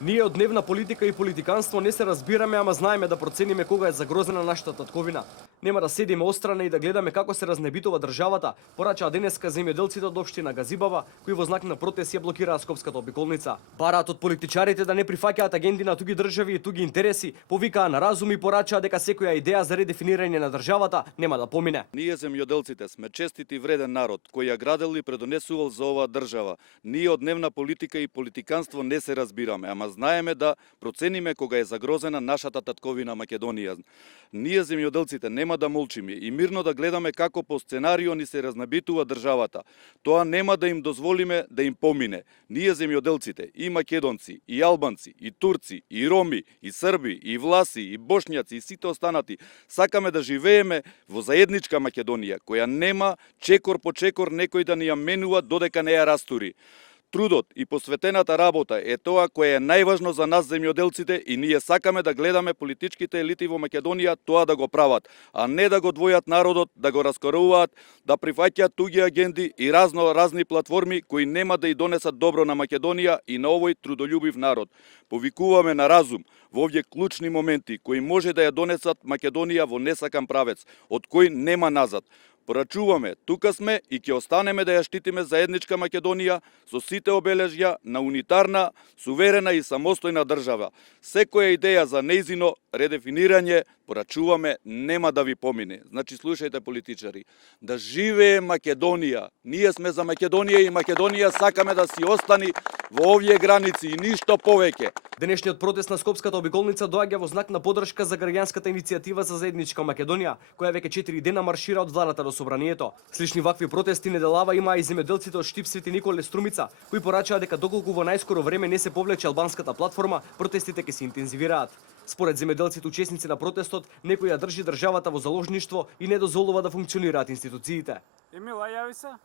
Ние од дневна политика и политиканство не се разбираме, ама знаеме да процениме кога е загрозена нашата татковина. Нема да седиме острана и да гледаме како се разнебитува државата, порачаа денеска земјоделците од општина Газибава, кои во знак на протест ја блокираа Скопската обиколница. Бараат од политичарите да не прифаќаат агенди на туги држави и туги интереси, повикаа на разум и порачаа дека секоја идеја за редефинирање на државата нема да помине. Ние земјоделците сме честит и вреден народ, кој ја градел и предонесувал за оваа држава. Ние од дневна политика и политиканство не се разбираме, ама знаеме да процениме кога е загрозена нашата татковина Македонија. Ние земјоделците нема да молчиме и мирно да гледаме како по сценарио ни се разнабитува државата. Тоа нема да им дозволиме да им помине. Ние земјоделците, и македонци, и албанци, и турци, и роми, и срби, и власи, и бошњаци, и сите останати, сакаме да живееме во заедничка Македонија, која нема чекор по чекор некој да ни ја менува додека не ја растури. Трудот и посветената работа е тоа кое е најважно за нас земјоделците и ние сакаме да гледаме политичките елити во Македонија тоа да го прават, а не да го двојат народот, да го раскоруваат, да прифаќаат туги агенди и разни платформи кои нема да и донесат добро на Македонија и на овој трудолюбив народ. Повикуваме на разум во овие клучни моменти кои може да ја донесат Македонија во несакан правец, од кој нема назад. Порачуваме, тука сме и ќе останеме да ја штитиме заедничка Македонија со сите обележја на унитарна, суверена и самостојна држава. Секоја идеја за нејзино редефинирање, порачуваме, нема да ви помине. Значи, слушајте политичари, да живее Македонија. Ние сме за Македонија и Македонија сакаме да си остани во овие граници и ништо повеќе. Денешниот протест на Скопската обиколница доаѓа во знак на поддршка за граѓанската иницијатива за заедничка Македонија, која веќе 4 дена маршира од владата до собранието. Слични вакви протести неделава имаа и земјоделците од Штип Свети Николе Струмица, кои порачаа дека доколку во најскоро време не се повлече албанската платформа, протестите ќе се интензивираат. Според земјоделците учесници на протестот, некој ја држи државата во заложништво и не дозволува да функционираат институциите. Емила, јави се.